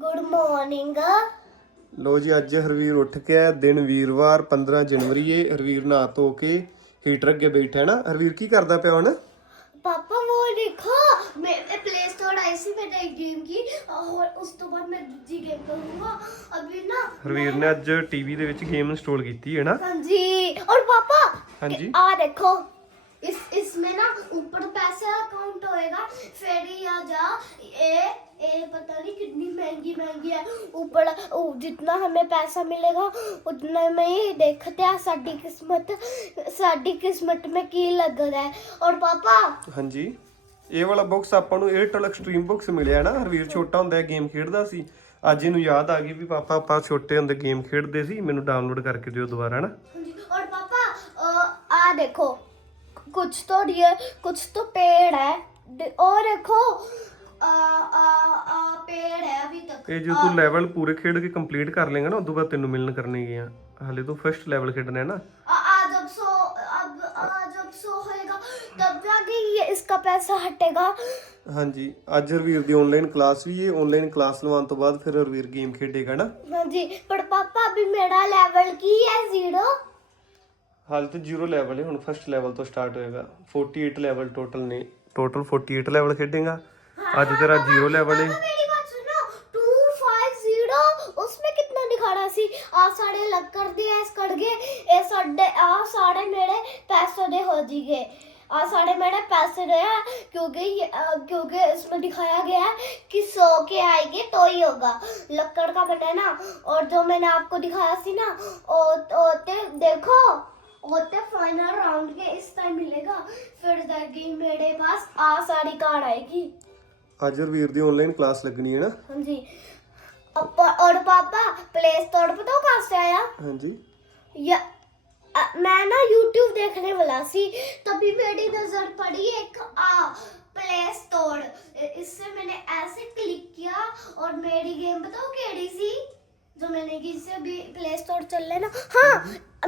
Good morning ਲੋ ਜੀ ਅੱਜ ਹਰਵੀਰ ਉੱਠ ਕੇ ਆਇਆ ਦਿਨ ਵੀਰਵਾਰ 15 ਜਨਵਰੀ ਏ ਹਰਵੀਰ ਨਹਾ ਧੋ ਕੇ ਹੀਟਰ ਅੱਗੇ ਬੈਠਾ ਹੈ ਨਾ ਹਰਵੀਰ ਕੀ ਕਰਦਾ ਪਿਆ ਹੁਣ पापा वो देखो मैं प्ले स्टोर आई सी मैंने एक गेम की और उस तो बाद मैं दूसरी गेम करूंगा अभी ना ਹਰਵੀਰ ਨੇ ਅੱਜ ਟੀਵੀ ਦੇ ਵਿੱਚ ਗੇਮ ਇੰਸਟਾਲ ਕੀਤੀ ਹੈ ਨਾ हाँ जी और पापा हाँ जी। आ देखो इस इसमें ना ऊपर पैसे अकाउंट होएगा फिर या जा ए ए पता नहीं कितनी महंगी महंगी है ऊपर जितना हमें पैसा मिलेगा उतना में ही देखते हैं साड़ी किस्मत ਸਾਡੀ ਕਿਸਮਤ ਵਿੱਚ ਕੀ ਲੱਗਦਾ ਹੈ। ਔਰ ਪਾਪਾ ਹਾਂਜੀ। ਇਹ ਵਾਲਾ ਬਾਕਸ ਆਪਾਂ ਨੂੰ 에ਅਰਟੈਲ ਐਕਸਟ੍ਰੀਮ ਬਾਕਸ ਮਿਲਿਆ ਨਾ ਹਰਵੀਰ ਛੋਟਾ ਹੁੰਦਾ ਗੇਮ ਖੇਡਦਾ ਸੀ। ਅੱਜ ਇਹਨੂੰ ਯਾਦ ਆ ਗਈ ਵੀ ਪਾਪਾ ਆਪਾਂ ਛੋਟੇ ਹੁੰਦੇ ਗੇਮ ਖੇਡਦੇ ਸੀ ਮੈਨੂੰ ਡਾਊਨਲੋਡ ਕਰਕੇ ਦਿਓ ਦੁਬਾਰਾ ਨਾ? ਔਰ ਪਾਪਾ ਆ ਦੇਖੋ कुछ तो रियल कुछ तो पेड़ है दे- और देखो आ, आ, आ, पेड़ है अभी तक ਇਹ ਜੋ ਤੂੰ ਲੈਵਲ ਪੂਰੇ ਖੇਡ ਕੇ ਕੰਪਲੀਟ ਕਰ ਲੇਗਾ ਨਾ ਉਦੋਂ ਬਾਅਦ ਤੈਨੂੰ ਮਿਲਣ ਕਰਨੇ ਗਿਆ ਹਾਲੇ ਤੂੰ ਫਰਸਟ ਲੈਵਲ ਖੇਡਣਾ ਹੈ ਨਾ आ, आ जब सो अब आ जब सो होएगा तब जाके ये इसका पैसा हटेगा ਹਾਂਜੀ ਅੱਜ ਹਰਵੀਰ ਦੀ ਆਨਲਾਈਨ ਕਲਾਸ ਵੀ ਹੈ ਆਨਲਾਈਨ ਕਲਾਸ ਲਵਾਉਣ ਤੋਂ ਬਾਅਦ ਫਿਰ ਹਰਵੀਰ ਗੇਮ ਖੇਡੇਗਾ ਨਾ हाँ जी पर पापा अभी मेरा लेवल की है जीरो ਹਾਲੇ ਤਾਂ ਜ਼ੀਰੋ ਲੈਵਲ ਹੈ ਹੁਣ ਫਰਸਟ ਲੈਵਲ ਤੋਂ ਸਟਾਰਟ ਹੋਏਗਾ 48 ਲੈਵਲ ਟੋਟਲ ਨੇ ਟੋਟਲ 48 ਲੈਵਲ ਖੇਡੇਗਾ ਅੱਜ ਤੇਰਾ ਜ਼ੀਰੋ ਲੈਵਲ ਹੈ पापा मेरी बात सुनो टू फाइव जीरो उसमें कितना दिखा रहा सी आ साढ़े लग कर दिया इस कर गए ए साढ़े आ साढ़े मेरे पैसे दे हो जी गए आ साढ़े मेरे पैसे दे हैं, क्योंकि ये, अ, क्योंकि इसमें दिखाया गया है कि सौ के आएंगे तो ही होगा लक्कड़ का बना है ना और जो मैंने आपको दिखाया सी ना ओ- ओते देखो और तो फाइनल राउंड के इस टाइम मिलेगा फिर दर्गी मेरे पास आ सारी कार्ड आएगी ਅੱਜ ਰਵੀਰ ਦੀ ਆਨਲਾਈਨ ਕਲਾਸ ਲੱਗਣੀ ਹੈ ਨਾ हाँ जी अप- और पापा प्ले स्टोर पर तो कहाँ से आया ਹਾਂਜੀ या अ, मैं ना YouTube देखने वाला सी तभी मेरी नजर पड़ी एक आ प्ले स्टोर इससे मैंने ऐसे क्लिक किया और मेरी गेम बताओ केड़ी सी जो मैंने किसी भी प्ले स्टोर चल रहे ना हाँ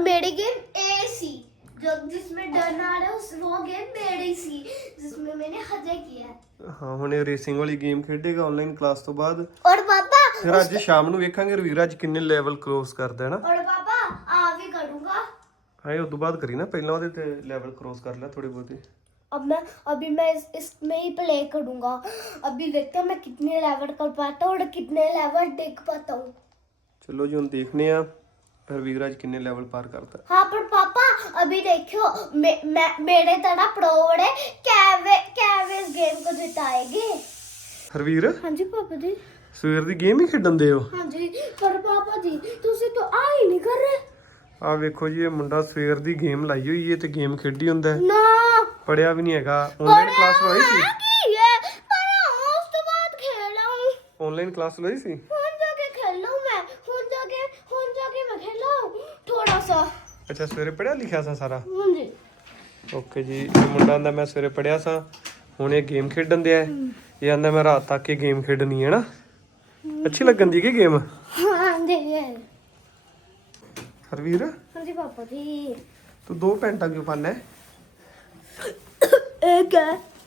मेरी गेम ए सी जो जिसमें डर ना आ रहा है उस वो गेम मेरी सी जिसमें मैंने हजे किया है ਹਾਂ ਹੁਣ ਇਹ ਰੇਸਿੰਗ ਵਾਲੀ ਗੇਮ ਖੇਡੇਗਾ ਆਨਲਾਈਨ ਕਲਾਸ ਤੋਂ ਬਾਅਦ और पापा ਫਿਰ ਅੱਜ ਸ਼ਾਮ ਨੂੰ ਵੇਖਾਂਗੇ ਹਰਵੀਰ ਅੱਜ ਕਿੰਨੇ ਲੈਵਲ ਕ੍ਰੋਸ ਕਰਦਾ ਹੈ ਨਾ और पापा आ भी करूँगा ਹਾਂ ਇਹ ਉਦੋਂ ਬਾਅਦ ਕਰੀ ਨਾ ਪਹਿਲਾਂ ਉਹਦੇ ਤੇ ਲੈਵਲ ਕ੍ਰੋਸ ਕਰ ਲੈ ਥੋੜੇ ਬਹੁਤੇ अब मैं अभी मैं इस इसमें ही प्ले करूंगा अभी देखते हैं मैं कितने लेवल कर पाता हूँ और कितने लेवल देख पाता हूँ ਚਲੋ ਜੀ ਹੁਣ ਦੇਖਨੇ ਆ ਹਰਵੀਰ ਅੱਜ ਕਿੰਨੇ ਲੈਵਲ ਪਾਰ ਕਰਦਾ हाँ पर पापा अभी देखो मे, मैं मेरे तरह प्रोड़े कैवे कैवे इस गेम को जिताएंगे ਹਰਵੀਰ हाँ जी पापा जी ਸਵੇਰ ਦੀ ਗੇਮ ਹੀ ਖੇਡਣ ਦੇ ਹੋ हाँ जी पर पापा जी तुझे तो आ ही नहीं कर रहे ਆ ਵੇਖੋ ਜੀ ਇਹ ਮੁੰਡਾ ਸਵੇਰ ਦੀ ਗੇਮ ਲਾਈ ਹੋਈ ਹੈ ਤੇ ਗੇਮ ਖੇਡੀ ਹੁੰਦਾ ना ਪੜਿਆ ਵੀ ਨਹੀਂ ਹੈਗਾ ਆਨਲਾਈਨ ਕਲਾਸ ਲੋਈ ਸੀ की है पर उस तो बाद खेला हूँ ਆਨਲਾਈਨ ਕਲਾਸ ਲੋਈ ਸੀ ਅੱਛਾ ਸਵੇਰੇ ਪੜਿਆ ਲਿਖਿਆ ਸਾ ਸਾਰਾ? ਹਾਂਜੀ। ਓਕੇ ਜੀ ਇਹ ਮੁੰਡਾ ਆਂਦਾ ਮੈਂ ਸਵੇਰੇ ਪੜਿਆ ਸਾਂ ਹੁਣ ਇਹ ਗੇਮ ਖੇਡਣ ਦਿਆ ਹੈ। ਇਹ ਆਂਦਾ ਮੈਂ ਰਾਤ ਤੱਕ ਇਹ ਗੇਮ ਖੇਡਣੀ ਹੈ ਨਾ। ਅੱਛੀ ਲੱਗਣ ਦੀ ਕਿ ਗੇਮ? ਹਾਂਜੀ ਹਰਵੀਰ? ਹਾਂਜੀ ਪਾਪਾ ਜੀ। ਤੂੰ ਦੋ ਪੈਂਟਾਂ ਕਿਉਂ ਪਾਣਾ ਹੈ? ਇੱਕ।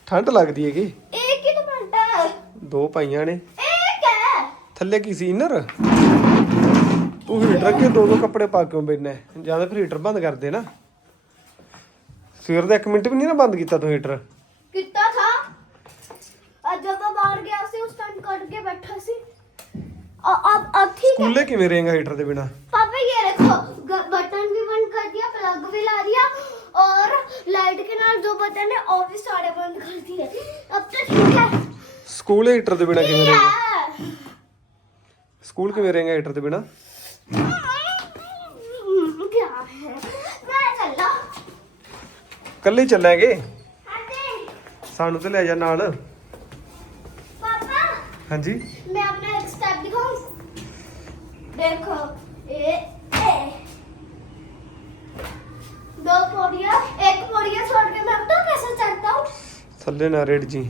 ਠੰਡ ਲੱਗਦੀ ਹੈਗੀ। ਇੱਕ ਹੀ ਟਮਾਟਾ ਦੋ ਪਾਈਆਂ ਨੇ। ਇੱਕ। ਥੱਲੇ ਕੀ ਸੀ ਇਨਰ? ਤੂੰ ਹੀਟਰ ਅੱਗੇ ਦੋ ਦੋ ਕੱਪੜੇ ਪਾ ਕੇ ਬੈਠਣਾ ਜਾਂ ਤਾਂ ਫਿਰ ਹੀਟਰ ਬੰਦ ਕਰ ਦੇ ਨਾ ਸਵੇਰ ਦਾ 1 ਮਿੰਟ ਵੀ ਨਹੀਂ ਨਾ ਬੰਦ ਕੀਤਾ ਤੂੰ ਹੀਟਰ कितना था और जब मैं बाहर गया सी उस टाइम करके बैठा सी और अब अब ठीक है ਸਕੂਲੇ ਕਿਵੇਂ ਰਹੇਗਾ ਹੀਟਰ ਦੇ ਬਿਨਾ पापा ये देखो ग- बटन भी बंद कर दिया प्लग भी ला दिया और लाइट के नाल जो बटन है वो भी सारे बंद कर दिए अब तो ठीक है ਸਕੂਲ ਹੀਟਰ ਦੇ ਬਿਨਾ ਕਿਵੇਂ ਰਹੇਗਾ है। ਸਕੂਲ ਕਿਵੇਂ ਰਹੇਗਾ ਹੀਟਰ ਦੇ ਬਿਨਾ क्या है मैं चला ਕੱਲੇ ਹੀ ਚੱਲਾਂਗੇ आते ਸਾਨੂੰ ਤੇ ਲੈ ਜਾ ਨਾਲ पापा ਹਾਂਜੀ मैं अपना एक स्टेप दिखाऊं देखो ए ए दो पौड़ियाँ एक पौड़ियाँ छोड़ के मैं बताऊँ कैसे चढ़ता हूँ ਥੱਲੇ ਨਾ ਰੇੜ ਜੀ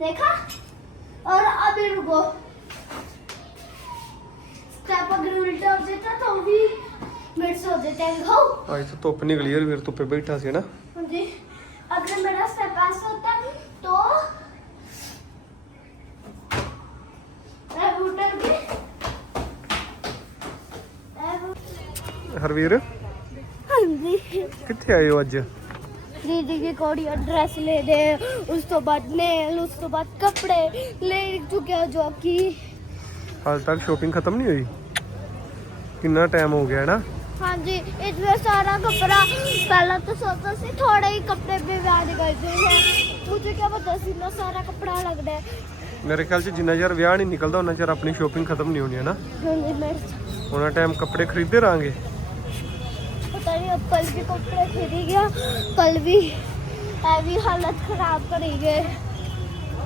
देखा और अभी रुको तो आप ਤਾਂ ਧੁੱਪ ਨਿਕਲੀ ਯਾਰ ਵੀਰ ਧੁੱਪੇ ਬੈਠਾ ਸੀ ਨਾ जी अगर मेरा स्टेप पास होता तो अब उतर के ਹਰਵੀਰ हाँ ਕਿੱਥੇ ਆਏ ਹੋ ਅੱਜ? ਦੀਦੀ ਦੀ ਕੋੜੀ ਐਡਰੈਸ ਲੈ ਦੇ ਉਸ ਤੋਂ ਬਾਅਦ ਨੇਲ ਉਸ ਤੋਂ ਬਾਅਦ ਕੱਪੜੇ ਲੈ ਚੁੱਕਿਆ ਜੋ ਕਿ ਹਾਲ ਤੱਕ ਸ਼ੋਪਿੰਗ ਖਤਮ ਨਹੀਂ ਹੋਈ? ਕਿੰਨਾ ਟਾਈਮ ਹੋ ਗਿਆ ਨਾ? ਹਾਂਜੀ ਇਸ ਸਾਰਾ ਕੱਪੜਾ ਪਹਿਲਾਂ ਤਾਂ ਸੋਚਦਾ ਸੀ ਥੋੜੇ ਹੀ ਕੱਪੜੇ ਵੀ ਵਿਆਹ ਦੇ ਕਰਦੇ ਹੈ ਮੁਝੇ ਕੀ ਪਤਾ ਸੀ ਨਾ ਸਾਰਾ ਕੱਪੜਾ ਲੱਗਦਾ ਮੇਰੇ ਖਿਆਲ 'ਚ ਜਿੰਨਾ ਚਿਰ ਵਿਆਹ ਨਹੀਂ ਨਿਕਲਦਾ ਉਹਨਾਂ ਚਿਰ ਆਪਣੀ ਸ਼ੋਪਿੰਗ ਖਤਮ ਨਹੀਂ ਹੋਣੀ ਹੈ ਨਾ? ਹਾਂਜੀ ਟਾਈਮ ਕੱਪੜੇ ਖਰੀਦਦੇ ਰਾਂਗੇ ਪਤਾ ਨਹੀਂ ਅੱਪਲ ਵੀ ਕੱਪੜੇ ਖਰੀਦੀ ਗਿਆ ਕੱਲ ਵੀ ਐ ਵੀ ਹਾਲਤ ਖਰਾਬ ਕਰੀ ਗਏ।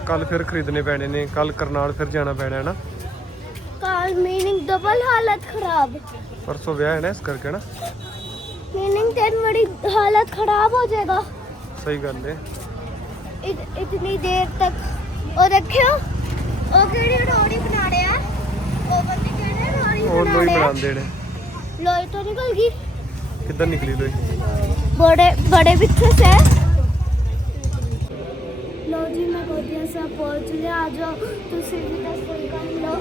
ਕੱਲ ਫਿਰ ਖਰੀਦਨੇ ਪੈਣੇ ਨੇ ਕੱਲ ਕਰਨਾਲ ਫਿਰ ਜਾਣਾ ਪੈਣਾ ਹੈ ਨਾ? कल मीनिंग डबल हालत खराब ਪਰਸੋਂ ਵਿਆਹ ਹੈ ਨਾ ਇਸ ਕਰਕੇ ਨਾ मीनिंग दिन बड़ी हालत खराब हो जाएगा ਸਹੀ ਗੱਲ ਹੈ इत, इतनी देर तक और रखियो ओ केड़ी रोटी बना रहे हैं ओ बंदे केड़े रोटी ਉਹ बना ਲੋਈ रहे हैं ਬਣਾਉਂਦੇ ਨੇ लोई तो निकल गई ਕਿੱਦਾਂ ਨਿਕਲੀ ਲੋਈ बड़े बड़े बिच्छू से लो जी मैं गोदिया से पहुंच गया आ जाओ तुसी भी दर्शन कर लो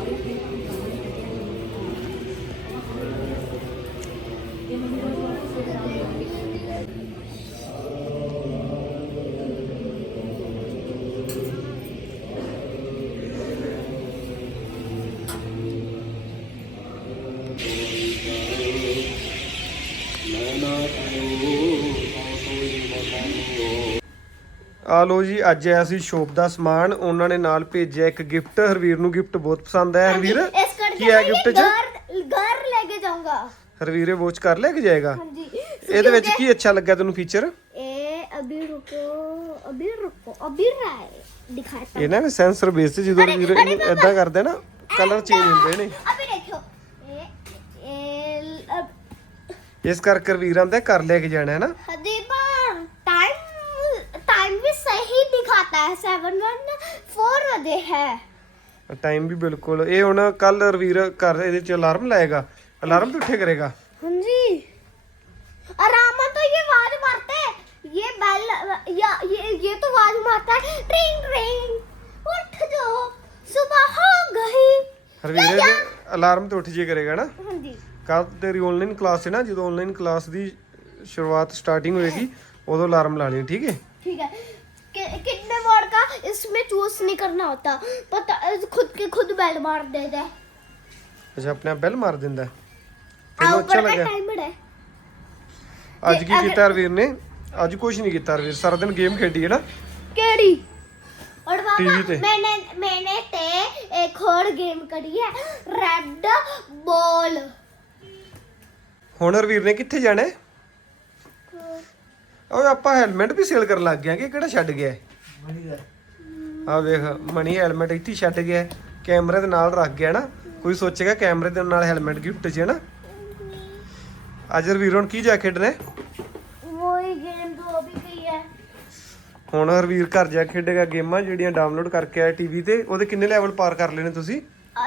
ਆਲੋ ਜੀ ਅੱਜ ਆਇਆ ਸੀ ਸ਼ੋਪ ਦਾ ਸਮਾਨ। ਉਹਨਾਂ ਨੇ ਨਾਲ ਭੇਜਿਆ ਇੱਕ ਗਿਫਟ। ਹਰਵੀਰ ਨੂੰ ਗਿਫਟ ਬਹੁਤ ਪਸੰਦ ਆਇਆ ਹਰਵੀਰ ਕੀ ਹੈ ਗਿਫਟ ਚ? ਗਰ ਜਾਊਂਗਾ। ਹਰਵੀਰੇ ਵਾਚ ਕਰ ਲਿਆ ਕਿ ਜਾਏਗਾ? ਹਾਂਜੀ। ਇਹਦੇ ਵਿੱਚ ਕੀ ਅੱਛਾ ਲੱਗਾ ਤੈਨੂੰ ਫੀਚਰ ਇਹ ਅਭੀ ਰੁਕੋ ਅਭੀ ਰੁਕੋ ਅਭੀ ਰਾਏ ਦਿਖਾਤਾ ਇਹ ਨਾ ਸੈਂਸਰ ਬੇਸ ਤੇ ਜਦੋਂ ਵੀਰ ਇਹਨੂੰ ਐਦਾਂ ਕਰਦੇ ਨਾ ਕਲਰ ਚੇਂਜ ਹੁੰਦੇ ਨੇ। ਅਭੀ ਦੇਖੋ। ਇਸ ਕਰਕੇ ਵੀਰਾਂ ਦਾ ਕਰ ਲੈ ਕੇ ਜਾਣਾ ਹੈ ਨਾ। ਹਦੀਪ ਟਾਈਮ ਟਾਈਮ ਵੀ ਸਹੀ ਦਿਖਾਤਾ ਹੈ। 714 ਵਜੇ ਹੈ। ਟਾਈਮ ਵੀ ਬਿਲਕੁਲ। ਇਹ ਹੁਣ ਕੱਲ ਰਵੀਰ ਕਰ ਇਹਦੇ ਚ ਅਲਾਰਮ ਲਾਏਗਾ। ਅਲਾਰਮ ਤੇ ਉੱਠੇ ਕਰੇਗਾ हाँ जी आराम तो ये आवाज मारते हैं ये बेल या ये ये तो आवाज मारता है ट्रिंग ट्रिंग उठ जाओ सुबह हो गई ਹਰਵੀਰ ਇਹਦੇ ਅਲਾਰਮ ਤੇ ਉੱਠ ਜੇ ਕਰੇਗਾ ਨਾ हाँ जी ਕੱਲ ਤੇਰੀ ਆਨਲਾਈਨ ਕਲਾਸ ਹੈ ਨਾ ਜਦੋਂ ਆਨਲਾਈਨ ਕਲਾਸ ਦੀ ਸ਼ੁਰੂਆਤ ਸਟਾਰਟਿੰਗ ਹੋਏਗੀ ਉਦੋਂ ਅਲਾਰਮ ਲਾਣੀ ਠੀਕ ਹੈ ठीक है कि, कितने वर्ड का इसमें चूज नहीं करना होता पता खुद के खुद बेल मार देता है ਅੱਛਾ ਆਪਣੇ ਆਪ ਬੈਲ ਮਾਰ ਦਿੰਦਾ ਹੈ। आ, ਤੈਨੂੰ ਅੱਛਾ ऊपर का ਲੱਗਾ टाइमर है ਅੱਜ ਕੀ ਕੀਤਾ ਹਰਵੀਰ ਨੇ ਅੱਜ ਕੁਝ ਨਹੀਂ ਕੀਤਾ ਹਰਵੀਰ ਸਾਰਾ ਦਿਨ ਗੇਮ ਖੇਡੀ ਹੈ ਨਾ केड़ी और पापा टीवी पे। मैंने मैंने ते एक और गेम करी है रेड बॉल ਹੁਣ ਹਰਵੀਰ ਨੇ ਕਿੱਥੇ ਜਾਣਾ ਹੈ ਓਏ ਆਪਾਂ ਹੈਲਮਟ ਵੀ ਸੇਲ ਕਰਨ ਲੱਗ ਗਏ ਕਿ ਕਿਹੜਾ ਛੱਡ ਗਿਆ ਆ ਵੇਖ ਮਣੀ ਹੈਲਮਟ ਇੱਥੇ ਹੀ ਛੱਡ ਗਿਆ ਕੈਮਰੇ ਦੇ ਨਾਲ ਰੱਖ ਗਿਆ ਨਾ ਕੋਈ ਸੋਚੇਗਾ ਕੈਮਰੇ ਦੇ ਨਾਲ ਹੈਲਮਟ ਗਿਫਟ 'ਚ ਹੈ ਨਾ ਅੱਜ ਹਰਵੀਰ ਹੁਣ ਕੀ ਜਾ ਖੇਡਣਾ ਹੈ? वही गेम तो अभी गई है ਹੁਣ ਹਰਵੀਰ ਘਰ ਜਾ ਕੇ ਖੇਡੇਗਾ ਗੇਮਾਂ ਜਿਹੜੀਆਂ ਡਾਊਨਲੋਡ ਕਰਕੇ ਆਇਆ ਟੀਵੀ ਤੇ ਉਹਦੇ ਕਿੰਨੇ ਲੈਵਲ ਪਾਰ ਕਰ ਲੈਣੇ ਤੁਸੀਂ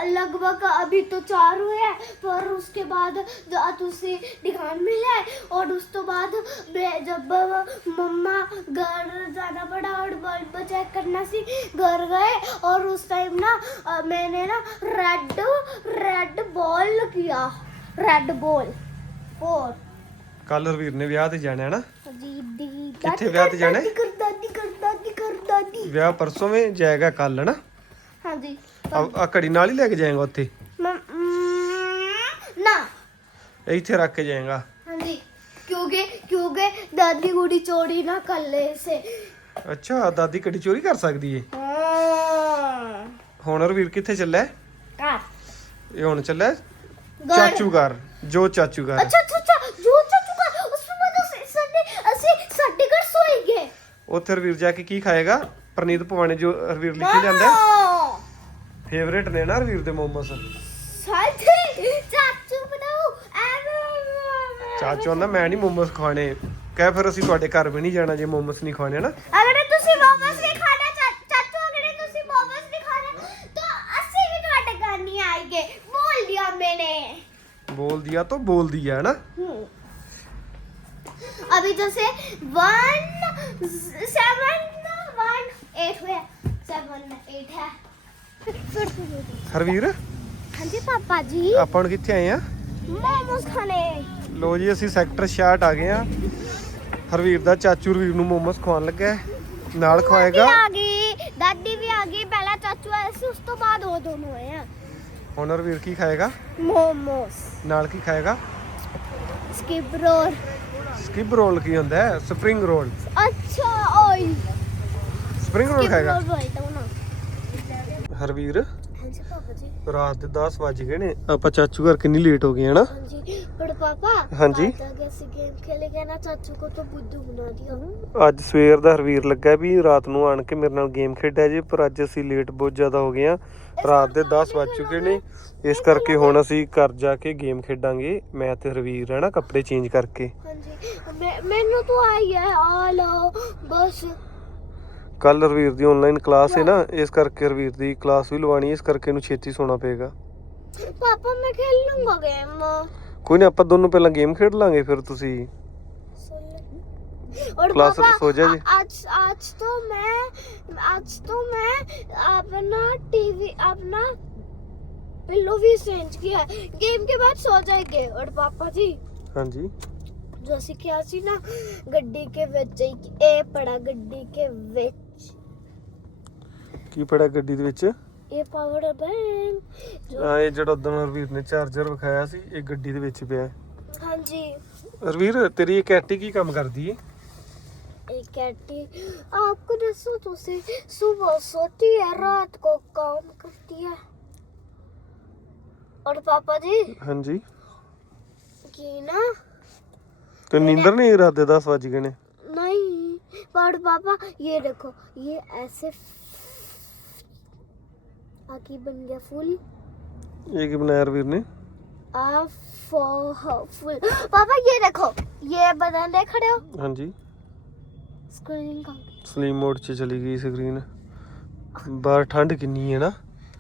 लगभग अभी तो चार हुए हैं पर उसके बाद जो तुझसे दिखान मिला है और उस तो बाद बे- जब मम्मा घर जाना पड़ा और बल्ब चेक करना सी घर गए और उस टाइम ना अ, मैंने ना रेड रेड बॉल किया रेड बॉल 4 ਕੱਲ ਰਵੀਰ ਨੇ ਵਿਆਹ ਤੇ ਜਾਣਾ ਹੈ ਨਾ। ਜੀ ਦੀ ਕਿੱਥੇ ਵਿਆਹ ਤੇ ਜਾਣਾ ਹੈ? ਦਾਦੀ ਕਰ ਦਾਦੀ ਕਰ ਦਾਦੀ ਕਰ ਵਿਆਹ ਪਰਸੋਂ ਵੇ ਜਾਏਗਾ ਕੱਲ ਹੈ ਨਾ? ਹਾਂਜੀ। ਆ ਘੜੀ ਨਾਲ ਹੀ ਲੈ ਕੇ ਜਾਏਗਾ ਉੱਥੇ? ਨਾ। ਇੱਥੇ ਰੱਖ ਕੇ ਜਾਏਗਾ। ਹਾਂਜੀ। ਕਿਉਂਕਿ ਦਾਦੀ ਕੁੜੀ ਚੋਰੀ ਨਾ ਕਰ ਲੈ ਸੇ ਅੱਛਾ ਦਾਦੀ ਘੜੀ ਚੋਰੀ ਕਰ ਸਕਦੀ ਏ। ਹੁਣ ਰਵੀਰ ਕਿੱਥੇ ਚੱਲਾ ਹੈ? ਇਹ ਹੁਣ ਚੱਲੇ ਚਾਚੂ ਘਰ ਜੋ ਚਾਚੂ ਘਰ। ਅੱਛਾ ਉੱਥੇ ਰਵੀਰ ਜਾ ਕੇ ਕੀ ਖਾਏਗਾ? ਪ੍ਰਨੀਤ ਭਵਾਨੀ ਜੋ ਰਵੀਰ ਲਿਖੀ ਜਾਂਦਾ ਫੇਵਰੇਟ ਨੇ ਨਾ ਰਵੀਰ ਦੇ ਮੋਮੋਸ। ਸਾਡੇ ਨਾ ਮੈਂ ਨਹੀਂ ਮੋਮੋਸ ਖਾਣੇ। ਕਹਿ ਫਿਰ ਅਸੀਂ ਤੁਹਾਡੇ ਘਰ ਵੀ ਨਹੀਂ ਜਾਣਾ ਜੇ ਮੋਮੋਸ ਨਹੀਂ ਖਾਣੇ ਨਾ ਅਗਰ ਤੁਸੀਂ ਮੋਮੋਸ ਨਹੀਂ ਖਾਣਾ ਚਾਚੂ ਅਗਰ ਤੁਸੀਂ ਮੋਮੋਸ ਨਹੀਂ ਖਾਣਾ ਤਾਂ ਅਸੀਂ ਵੀ ਤੁਹਾਡੇ ਘਰ ਨਹੀਂ ਆਏਗੇ। ਬੋਲ ਦਿਆ ਮੈਨੇ। ਬੋਲ ਦਿਆ ਤਾਂ ਬੋਲ ਦਿਆ ਹੈ। ਨਾ ਅਭੀ ਜੈਸੇ 7 1 8 ਹੋਇਆ 7 8 ਹੈ ਸਰਵੀਰ ਹਾਂਜੀ ਪਾਪਾ ਜੀ। ਆਪਾਂ ਕਿੱਥੇ ਆਏ ਆ? ਮੋਮੋਸ ਖਾਣੇ। ਲੋ ਜੀ ਅਸੀਂ ਸੈਕਟਰ 66 ਆ ਗਏ ਆ। ਹਰਵੀਰ ਦਾ ਚਾਚੂ ਰਵੀਰ ਨੂੰ ਮੋਮੋਸ ਖਵਾਉਣ ਲੱਗਾ ਨਾਲ ਖਵਾਏਗਾ? ਆ ਗਈ ਦਾਦੀ ਵੀ ਆ ਗਈ। ਪਹਿਲਾਂ ਚਾਚੂ ਆਇਆ ਸੀ ਉਸ ਤੋਂ ਬਾਅਦ ਉਹ ਦੋਨੋਂ ਆਏ ਆ। ਹੁਣ ਹਰਵੀਰ ਕੀ ਖਾਏਗਾ? ਮੋਮੋਸ। ਨਾਲ ਕੀ ਖਾਏਗਾ? ਸਕਿਬਰੋਰ ਸਕਿਬ ਰੋਲ ਕੀ ਹੁੰਦਾ ਹੈ? ਸਪ੍ਰਿੰਗ ਰੋਲ ਅੱਛਾ ਓਏ। ਸਪ੍ਰਿੰਗ ਰੋਲ ਖਾਏਗਾ ਹਰਵੀਰ ਰਾਤ ਦੇ 10 ਵਜ ਗਏ ਨੇ। ਆਪਾਂ ਚਾਚੂ ਘਰ ਕਿੰਨੀ ਲੇਟ ਹੋ ਗਏ ਹਨਾ? ਹਾਂਜੀ। ਅੱਜ ਸਵੇਰ ਦਾ ਹਰਵੀਰ ਲੱਗਾ ਵੀ ਰਾਤ ਨੂੰ ਆਣ ਕੇ ਮੇਰੇ ਨਾਲ ਗੇਮ ਖੇਡਿਆ ਜੀ ਪਰ ਅੱਜ ਅਸੀਂ ਲੇਟ ਬਹੁਤ ਜ਼ਿਆਦਾ ਹੋ ਗਏ ਆ। ਰਾਤ ਦੇ 10 ਵੱਜ ਚੁੱਕੇ ਨੇ। ਇਸ ਕਰਕੇ ਹੁਣ ਅਸੀਂ ਘਰ ਜਾ ਕੇ ਗੇਮ ਖੇਡਾਂਗੇ। ਮੈਂ ਤੇ ਰਵੀਰ ਹੈ ਨਾ ਕੱਪੜੇ ਚੇਂਜ ਕਰਕੇ। ਮੈਨੂੰ ਤਾਂ ਆਈ ਹੈ ਆ ਲਓ ਬਸ। ਕੱਲ ਰਵੀਰ ਦੀ ਆਨਲਾਈਨ ਕਲਾਸ ਹੈ ਨਾ। ਇਸ ਕਰਕੇ ਰਵੀਰ ਦੀ ਕਲਾਸ ਵੀ ਲਵਾਣੀ ਇਸ ਕਰਕੇ ਨੂੰ ਛੇਤੀ ਸੌਣਾ ਪਏਗਾ। ਪਾਪਾ ਮੈਂ ਖੇਡ ਲੂੰਗਾ ਗੇਮ। ਕੋਈ ਨਹੀਂ ਆਪਾਂ ਦੋਨੋਂ ਪਹਿਲਾਂ ਗੇਮ ਖੇਡ ਲਾਂਗੇ ਫਿਰ ਤੁਸੀਂ। और क्लास पापा सो जाइए। आ- आज आज तो मैं आज तो मैं अपना टीवी अपना पिल्लो भी चेंज किया है गेम के बाद सो जाएंगे और पापा जी ਹਾਂਜੀ ਜੋ ਅਸੀਂ ਕਿਹਾ ਸੀ ਨਾ ਗੱਡੀ ਕੇ ਵਿੱਚ ਹੀ ਇਹ ਪੜਾ ਗੱਡੀ ਕੇ ਵਿੱਚ ਕੀ ਪੜਾ ਗੱਡੀ ਦੇ ਵਿੱਚ ਇਹ ਪਾਵਰ ਬੈਂਕ ਜੋ ਆ ਇਹ ਜਿਹੜਾ ਉਦੋਂ ਹਰਵੀਰ ਨੇ ਚਾਰਜਰ ਵਿਖਾਇਆ ਸੀ ਇਹ ਗੱਡੀ ਦੇ ਵਿੱਚ ਪਿਆ ਹੈ। ਹਾਂਜੀ ਹਰਵੀਰ ਤੇਰੀ ਇਹ ਕੈਟੀ ਕੀ ਕੰਮ ਕਰਦੀ ਏ एक कैटी आपको दसो तुसी सुबह सोती है रात को काम करती है और पापा जी ਹਾਂਜੀ की ना ਤੇ ਨੀਂਦਰ ਨਹੀਂ ਰਾਤ ਦੇ 10 ਵੱਜ ਗਏ ਨੇ नहीं पर पापा ये देखो ये ऐसे आकी बन गया फूल ਇਹ ਕੀ ਬਣਾਇਆ ਹਰਵੀਰ ਨੇ आ फुल पापा ये देखो ये बदन देख रहे हो ਹਾਂਜੀ स्क्रीन का ਸਲੀਮ ਮੋਡ 'ਚ ਚਲੀ ਗਈ ਸਕਰੀਨ ਬਾਹਰ ਠੰਡ ਕਿੰਨੀ ਹੈ ਨਾ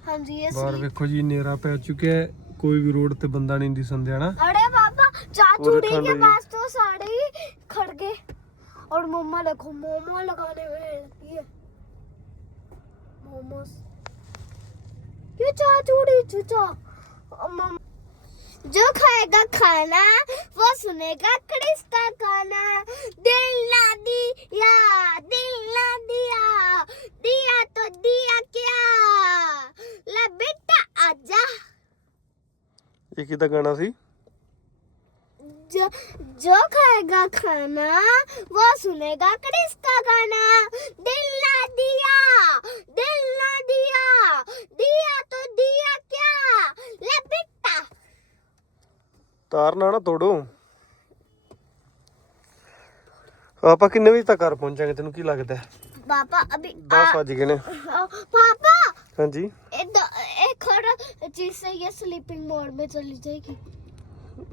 हाँ जी ये ਬਾਹਰ sleep- ਵੇਖੋ ਜੀ ਹਨੇਰਾ ਪੈ ਚੁੱਕਿਆ ਹੈ ਕੋਈ ਵੀ ਰੋਡ ਤੇ ਬੰਦਾ ਨਹੀਂ ਦਿਸਣ ਦਿਆ ਨਾ अरे पापा चाचू पूरी डी ठंड के हुई है। पास तो सारे ही खड़ गए और मम्मा देखो मोमो लगाने में लगी है मोमोस ये चाचू डी चूचा मम- जो खाएगा खाना वो सुनेगा क्रिस का गाना दिल ना दिया दिल ना दिया दिया तो दिया क्या ला बेटा आजा ਇਹ ਕਿਹਦਾ ਗਾਣਾ ਸੀ जो जो खाएगा खाना वो सुनेगा क्रिस का गाना दिल ना दिया दिल ना दिया दिया ਤਾਰ ਨਾ ਨਾ ਤੋੜੋ ਆਪਾਂ ਕਿੰਨੇ ਵਜੇ ਤੱਕ ਘਰ ਪਹੁੰਚਾਂਗੇ ਤੈਨੂੰ ਕੀ ਲੱਗਦਾ ਹੈ पापा अभी 10 ਵੱਜ ਗਏ ਨੇ आ, पापा ਹਾਂਜੀ एक एक और चीज से ये स्लीपिंग मोड में चली जाएगी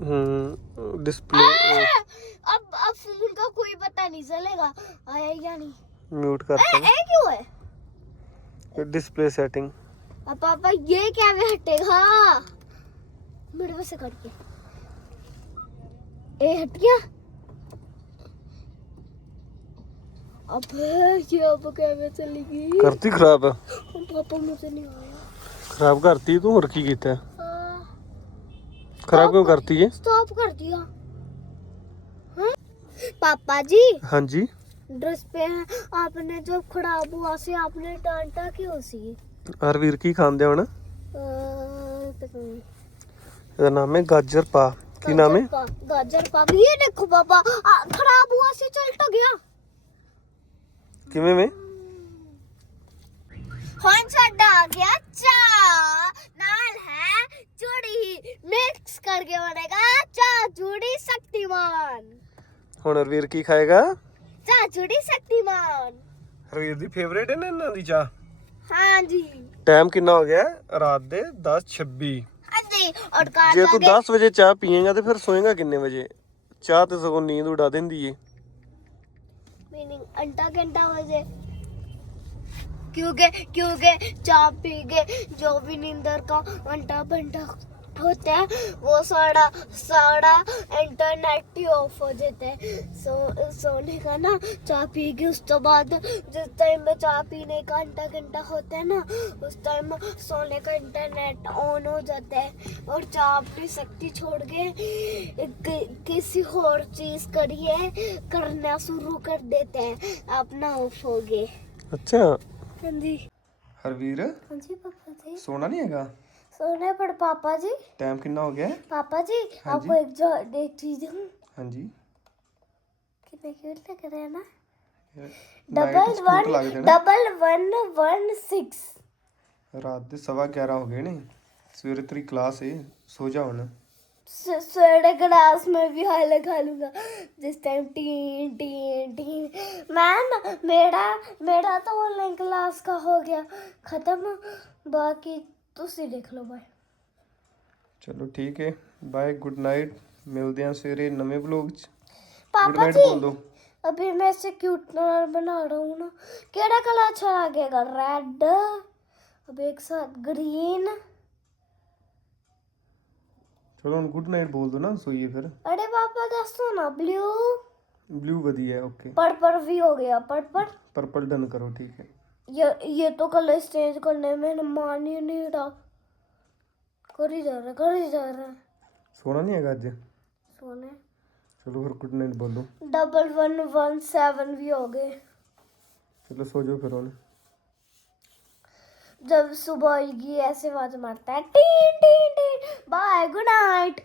ਹੂੰ ਡਿਸਪਲੇ अब अब फोन का कोई पता नहीं चलेगा आया या नहीं ਮਿਊਟ ए, ਕਰਤਾ ए क्यों है डिस्प्ले सेटिंग अब पापा ये क्या भी हटेगा मेरे पास से करके ए हट गया अब ये अब क्या में चलेगी करती खराब पापा मुझे नहीं आया खराब करती तू और की कीता है? हाँ, खराब क्यों करती है स्टॉप कर दिया हाँ? पापा जी हाँ जी ड्रेस पे आपने जब खराब हुआ से आपने डांटा क्यों सी ਹਰਵੀਰ ਕੀ ਖਾਂਦੇ ਹੁਣ अ, पता नहीं। ਇਹਦਾ ਨਾਮ ਹੈ ਗਾਜਰ ਪਾ ਕੀ ਨਾਮ ਹੈ गाजर पा- गाजर पाप ये देखो पापा आ, खराब हुआ से चल तो गया ਕਿਵੇਂ ਵੇਂ ਹੁਣ ਸਾਡਾ ਆ ਗਿਆ ਚਾਹ ਨਾਲ ਹੈ ਚੂੜੀ ਮਿਕਸ ਕਰਕੇ ਬਣੇਗਾ ਚਾਹ ਚੂੜੀ ਸ਼ਕਤੀਮਾਨ ਹੁਣ ਹਰਵੀਰ ਕੀ ਖਾਏਗਾ ਚਾਹ ਚੂੜੀ ਸ਼ਕਤੀਮਾਨ ਹਰਵੀਰ ਦੀ ਫੇਵਰੇਟ ਹੈ ਨਾ ਇਹਨਾਂ ਦੀ ਚਾਹ हाँ जी ਟਾਈਮ ਕਿੰਨਾ ਹੋ ਗਿਆ ਹੈ? ਰਾਤ ਦੇ 10:26 हाँ जी और कार ਜੇ ਤੂੰ लगे 10 ਵਜੇ ਚਾਹ ਪੀਏਗਾ ਤੇ ਫਿਰ ਸੋਏਗਾ ਕਿੰਨੇ ਵਜੇ ਚਾਹ ਤੇ ਸਗੋਂ ਨੀਂਦ ਉਡਾ ਦਿੰਦੀ ਏ मीनिंग घंटा घंटा बजे क्योंकि क्योंकि चाय पी के जो भी नींदर का घंटा घंटा होते हैं वो सारा सारा इंटरनेट ही ऑफ़ हो जाता है। सो सोने का ना चाय पी के उस तो बाद जिस टाइम में चाय पीने का घंटा घंटा होता है ना उस टाइम सोने का इंटरनेट ऑन हो जाता है। और चाय अपनी शक्ति छोड़ के किसी और चीज़ करिए करना शुरू कर देते हैं। अपना ऑफ़ हो गए। अच्छा। हाँ जी। हरवीर हाँ जी पापा जी। सोना नहीं हैगा? सोने पर पापा जी ਟਾਈਮ ਕਿੰਨਾ ਹੋ ਗਿਆ ਹੈ? पापा जी हाँ आपको एक जो एक चीज दूं ਹਾਂਜੀ कितने क्यूट लग रहे हैं ना Night डबल ਸਕੂਟ वन ਲੱਗ ਜਾਣਾ डबल वन वन सिक्स ਰਾਤ ਦੇ ਸਵਾ 11 ਹੋ ਗਏ ਨੇ ਸਵੇਰੇ ਤੇਰੀ ਕਲਾਸ ਏ ਸੋ ਜਾ ਹੁਣ सवेरे क्लास में भी हाई लगा लूंगा जिस टाइम टीन टीन टीन मैम मेरा मेरा तो ऑनलाइन क्लास का हो गया खत्म बाकी तुसी देख लो भाई ਚਲੋ ਠੀਕ ਹੈ ਬਾਏ ਗੁੱਡ ਨਾਈਟ ਮਿਲਦੇ ਹਾਂ ਸਵੇਰੇ ਨਵੇਂ ਵਲੌਗ 'ਚ ਗੁੱਡ पापा ਨਾਈਟ जी ਬੋਲ ਦੋ अभी मैं इसे क्यूट बना रहा हूँ ना केड़ा कलर अच्छा लगेगा रेड अब एक साथ ग्रीन ਚਲੋ ਹੁਣ ਗੁੱਡ ਨਾਈਟ ਬੋਲ ਦੋ ਨਾ ਸੋਈਏ ਫਿਰ अरे पापा दसो ना ब्लू ਬਲੂ ਵਧੀਆ ਹੈ ਓਕੇ पर्पल भी हो गया पर्पल ਪਰਪਲ ਡਨ ਕਰੋ ਠੀਕ ਹੈ ये ये तो कल स्टेज करने में मान ही नहीं रहा कर ही जा रहा कर ही जा रहा सोना नहीं है आज? सोने? चलो फिर गुड नाइट बोलो। डबल वन वन सेवन भी हो गए। चलो सो जाओ फिर और। जब सुबह आएगी ऐसे आवाज़ मारता है टीन टीन टीन बाय गुड नाइट